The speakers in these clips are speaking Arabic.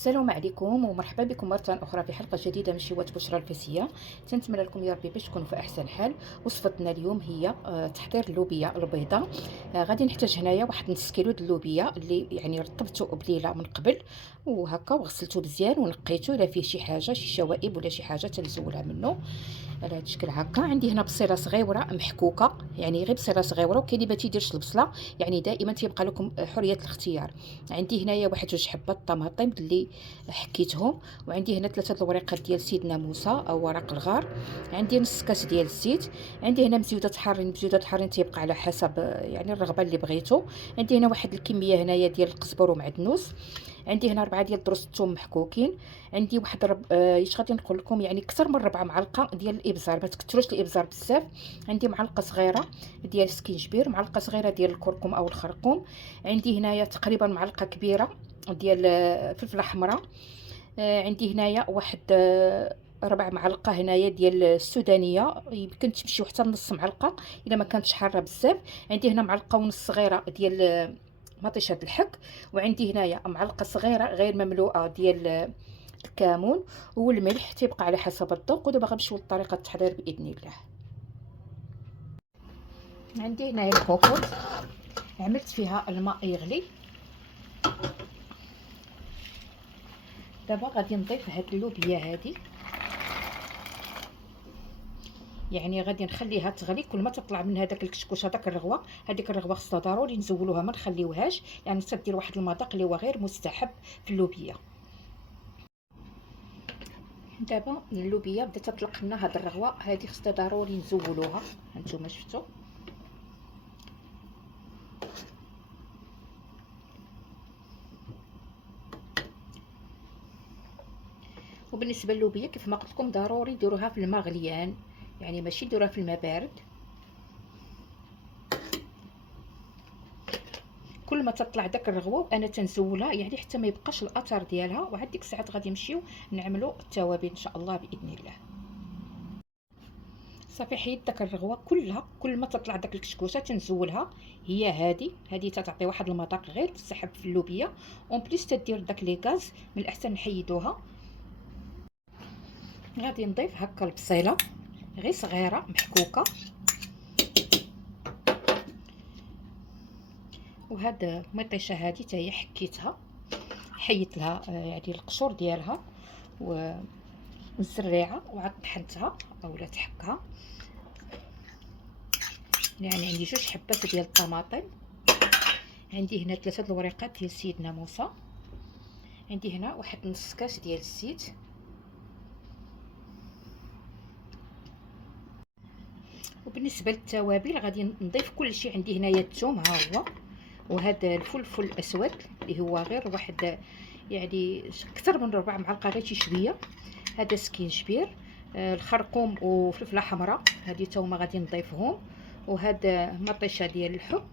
السلام عليكم ومرحبا بكم مرة أخرى في حلقة جديدة من شيوات بشرى الفاسية. تنتمنى لكم يا ربي باش تكونوا في أحسن حال. وصفتنا اليوم هي تحضير اللوبيا البيضاء. غادي نحتاج هنايا واحد نص كيلو د اللوبيا اللي يعني رطبته بليلة من قبل وهكا وغسلته مزيان ونقيته إلا فيه شي حاجة شي شوائب ولا شي حاجة تنزولها منه على هذا الشكل هكا. عندي هنا بصيله صغيره محكوكه، يعني غير بصيله صغيره، وكاين اللي ما تيديرش البصله، يعني دائما تيبقى لكم حريه الاختيار. عندي هنايا واحد جوج حبات طماطم اللي حكيتهم، وعندي هنا 3 الوريقات ديال سيدنا موسى او ورق الغار. عندي نص كاس ديال الزيت. عندي هنا مزيودات حارين، مزيودات حارين تيبقى على حسب يعني الرغبه اللي بغيتو. عندي هنا واحد الكميه هنايا ديال القزبر ومعدنوس. عندي هنا 4 ديال دروس الثوم محكوكين. عندي واحد ايش غادي نقول لكم، يعني اكثر من 4 معلقه ديال الابزار، ما تكثروش الابزار بزاف. عندي معلقه صغيره ديال السكينجبير، معلقه صغيره ديال الكركم او الخرقوم. عندي هنايا تقريبا معلقه كبيره ديال فلفله حمراء. عندي هنايا واحد 4 معالق هنايا ديال السودانيه، يمكن تمشيو حتى نص معلقه الا ما كانتش حاره بزاف. عندي هنا معلقه ونص صغيره ديال مطيشه الحك. وعندي هنايا معلقه صغيره غير مملوءه ديال الكمون، والملح تيبقى على حسب الذوق. ودابا غنمشيو لطريقه التحضير باذن الله. عندي هنايا الكوكوط، عملت فيها الماء يغلي. دابا غادي نضيف هاد اللوبيا هادي، يعني غادي نخليها تغلي. كل ما تطلع من هذاك الكشكوش هذاك الرغوه، هذيك الرغوه خصنا ضروري نزولوها ما نخليوهاش، يعني تدير واحد المذاق اللي هو غير مستحب في اللوبيا. دابا اللوبيا بدات تطلق لنا هاد الرغوه هذه، خصنا ضروري نزولوها. هانتوما شفتوا. وبالنسبه للوبيا كيف ما قلت لكم ضروري ديروها في الماء غليان، يعني ماشي ديروها في الماء بارد. كل ما تطلع داك الرغوه وانا تنزولها يعني حتى ما يبقاش الاثر ديالها. وعاد ديك الساعات غادي نمشيو نعملوا التوابل ان شاء الله باذن الله. صافي حيد داك الرغوه كلها، كل ما تطلع داك الكشكوشه تنزولها. هي هذه تتعطي واحد المذاق غير تسحب في اللوبيا، اون بليس تدير داك لي غاز. من الاحسن نحيدوها. غادي نضيف هكا البصيله غير صغيره محكوكه، وهاد المطيشه هذه حتى هي حكيتها، حيت لها يعني القشور ديالها والزريعه، وعاد طحنتها اولا تحكها. يعني عندي جوج حبات ديال الطماطم. عندي هنا 3 الوريقات ديال سيدنا موسى. عندي هنا واحد نص كاس ديال الزيت. وبالنسبه للتوابل غادي نضيف كل شيء. عندي هنايا الثوم ها هو، وهذا الفلفل الاسود اللي هو غير واحد يعني اكثر من 4 معالق غير شي شويه. هذا سكينجبير، الخرقوم وفلفله حمراء هذه توما غادي نضيفهم. وهذا مطيشه ديال الحك.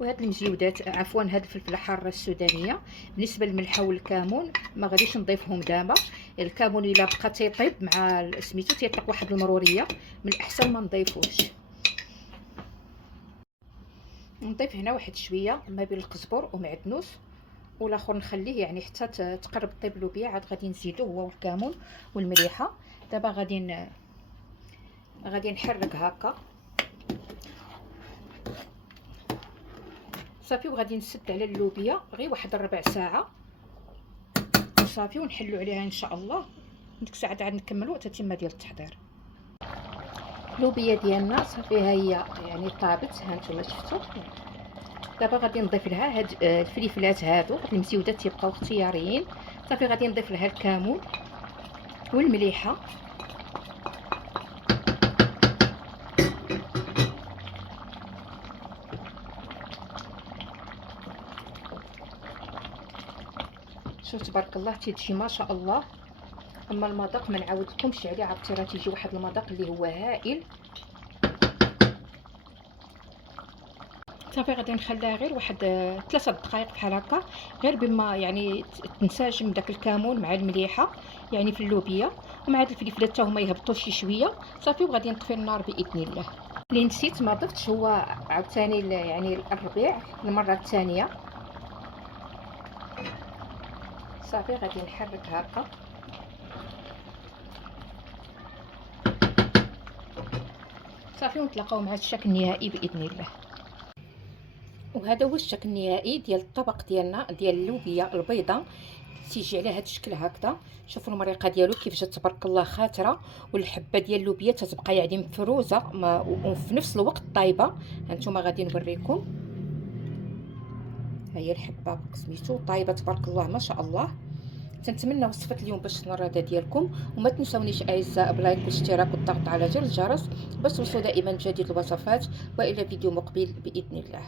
وهاد المزيودات عفوا هاد الفلفله حاره السودانيه. بالنسبه للملح والكمون ما غاديش نضيفهم دابا. الكمون الا بقى تيطيب مع سميتو تيطلق واحد المروريه، من الاحسن ما نضيفوش. نضيف هنا واحد شويه ما بين القزبر ومعدنوس، والاخر نخليه يعني حتى تقرب طيب اللوبيا. عاد غادي نزيدو هو والكمون والمليحه. دابا غادي نحرك هكا صافي. وغادي نسد على اللوبيا غير واحد ربع ساعه صافي، ونحلو عليها ان شاء الله. ديك الساعه عاد نكملوا تتم ديال التحضير. اللوبيا ديالنا صافي ها هي يعني طابت، ها نتوما شفتوا. دابا غادي نضيف لها هاد الفليفلات هادو، هاد المزيودات تيبقاو اختياريين. صافي غادي نضيف لها الكمون والمليحه. شوف تبارك الله تيجي ما شاء الله. اما المذاق ما نعاود لكمش عليه، عرفتي راه تيجي واحد المذاق اللي هو هائل. صافي غادي نخليها غير واحد 3 دقائق بحال هكا، غير بما يعني تنسجم داك الكمون مع المليحه يعني في اللوبيا، ومع هاد الفلفلات حتى هما يهبطوا شي شويه. صافي وغادي نطفي النار باذن الله. اللي نسيت ما ضفتش هو عاوتاني يعني الربيع المره الثانيه. صافي غادي نحركها هكا. صافي ونتلاقاو مع الشكل النهائي باذن الله. وهذا هو الشكل النهائي ديال الطبق ديالنا ديال اللوبيا البيضاء. تيجي على هذا الشكل هكذا. شوفوا المريقه ديالو كيف جات تبارك الله خاتره، والحبه ديال اللوبيا تتبقى يعني مفروزه وفي نفس الوقت طايبه. هانتوما غادي نوريكم، ها هي الحبه سميتو طايبه تبارك الله ما شاء الله. تنتمنى وصفه اليوم باش تنال الرضا ديالكم، وما تنسونيش اعزاء بلايك والاشتراك والضغط على زر الجرس باش توصلوا دائما بجديد الوصفات، والى فيديو مقبل باذن الله.